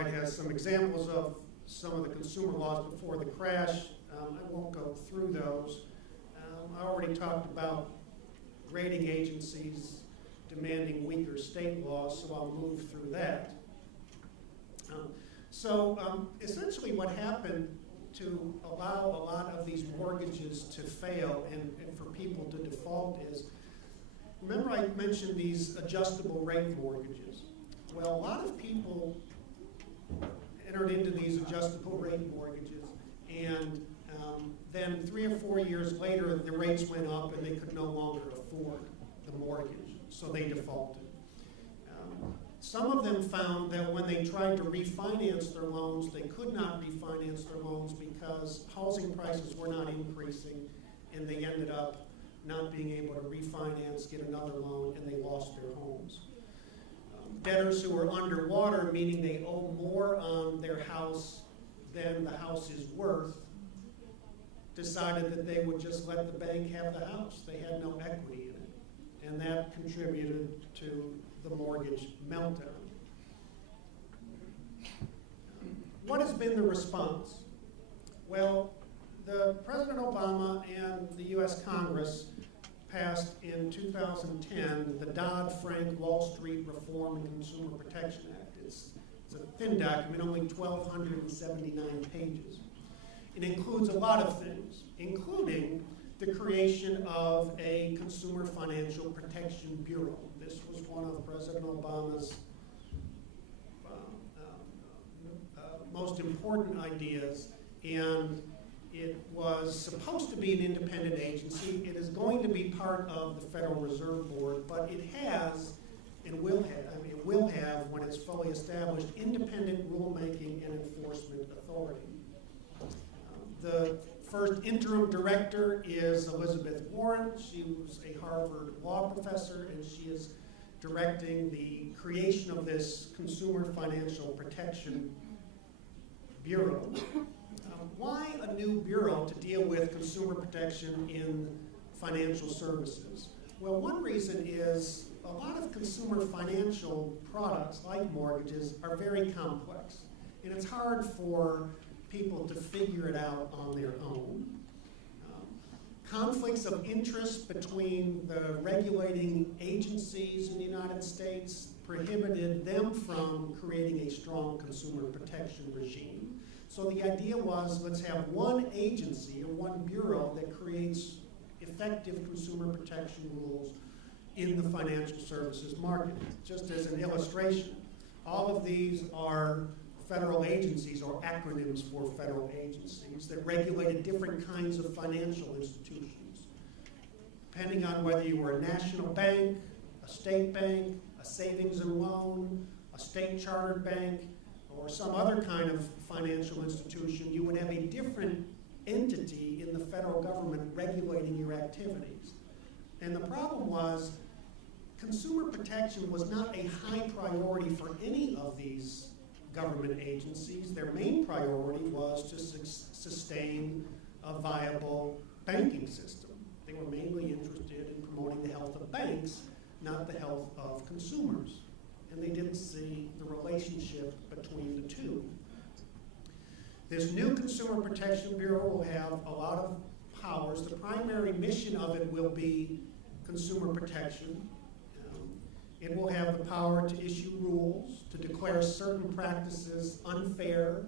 slide has some examples of some of the consumer laws before the crash. I won't go through those. I already talked about rating agencies demanding weaker state laws, so I'll move through that. Essentially what happened to allow a lot of these mortgages to fail and for people to default is, remember I mentioned these adjustable rate mortgages. Well, a lot of people entered into these adjustable rate mortgages, and then 3 or 4 years later, the rates went up and they could no longer afford the mortgage, so they defaulted. Some of them found that when they tried to refinance their loans, they could not refinance their loans because housing prices were not increasing, and they ended up not being able to refinance, get another loan, and they lost their homes. Debtors who were underwater, meaning they owe more on their house than the house is worth, decided that they would just let the bank have the house. They had no equity in it, and that contributed to the mortgage meltdown. What has been the response? Well, President Obama and the U.S. Congress passed in 2010 the Dodd-Frank Wall Street Reform and Consumer Protection Act. It's a thin document, only 1,279 pages. It includes a lot of things, including the creation of a Consumer Financial Protection Bureau. This was one of President Obama's most important ideas, and it was supposed to be an independent agency. It is going to be part of the Federal Reserve Board, but it has and will have, when it's fully established, independent rulemaking and enforcement authority. The first interim director is Elizabeth Warren. She was a Harvard law professor, and she is directing the creation of this Consumer Financial Protection Bureau. Why a new bureau to deal with consumer protection in financial services? Well, one reason is a lot of consumer financial products, like mortgages, are very complex, and it's hard for people to figure it out on their own. Conflicts of interest between the regulating agencies in the United States prohibited them from creating a strong consumer protection regime. So the idea was, let's have one agency or one bureau that creates effective consumer protection rules in the financial services market. Just as an illustration, all of these are federal agencies or acronyms for federal agencies that regulated different kinds of financial institutions. Depending on whether you were a national bank, a state bank, a savings and loan, a state chartered bank, or some other kind of financial institution, you would have a different entity in the federal government regulating your activities. And the problem was, consumer protection was not a high priority for any of these government agencies. Their main priority was to sustain a viable banking system. They were mainly interested in promoting the health of banks, not the health of consumers. And they didn't see the relationship between the two. This new Consumer Protection Bureau will have a lot of powers. The primary mission of it will be consumer protection. It will have the power to issue rules, to declare certain practices unfair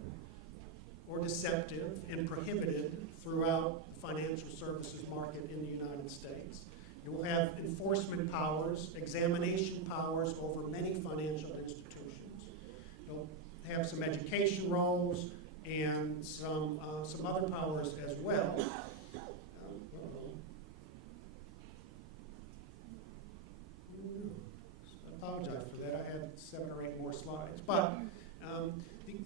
or deceptive and prohibited throughout the financial services market in the United States. It will have enforcement powers, examination powers over many financial institutions. It will have some education roles and some other powers as well. I apologize for that. I had 7 or 8 more slides. But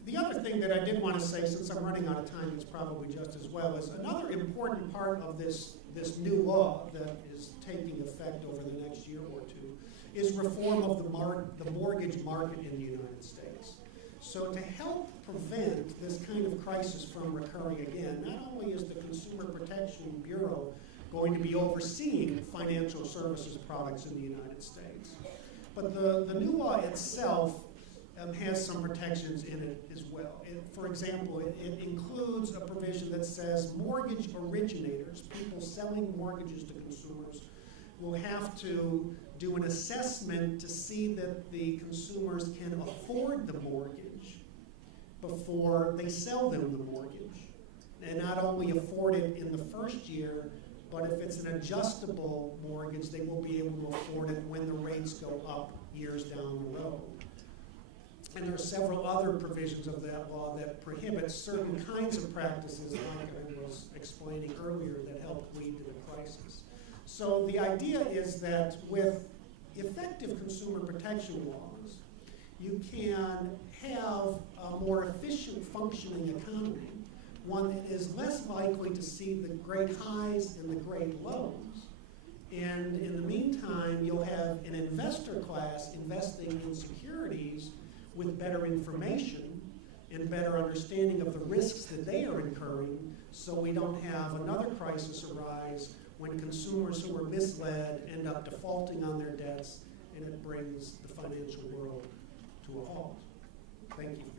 the other thing that I did want to say, since I'm running out of time, it's probably just as well, is another important part of this new law that is taking effect over the next year or two is reform of the mortgage market in the United States. So to help prevent this kind of crisis from recurring again, not only is the Consumer Protection Bureau going to be overseeing financial services products in the United States, but the new law itself has some protections in it as well. For example, it includes a provision that says mortgage originators, people selling mortgages to consumers, will have to do an assessment to see that the consumers can afford the mortgage before they sell them the mortgage. And not only afford it in the first year, but if it's an adjustable mortgage, they will be able to afford it when the rates go up years down the road. And there are several other provisions of that law that prohibit certain kinds of practices, like I was explaining earlier, that help lead to the crisis. So the idea is that with effective consumer protection laws, you can have a more efficient functioning economy, one that is less likely to see the great highs and the great lows. And in the meantime, you'll have an investor class investing in securities with better information and better understanding of the risks that they are incurring, so we don't have another crisis arise when consumers who are misled end up defaulting on their debts, and it brings the financial world to a halt. Thank you.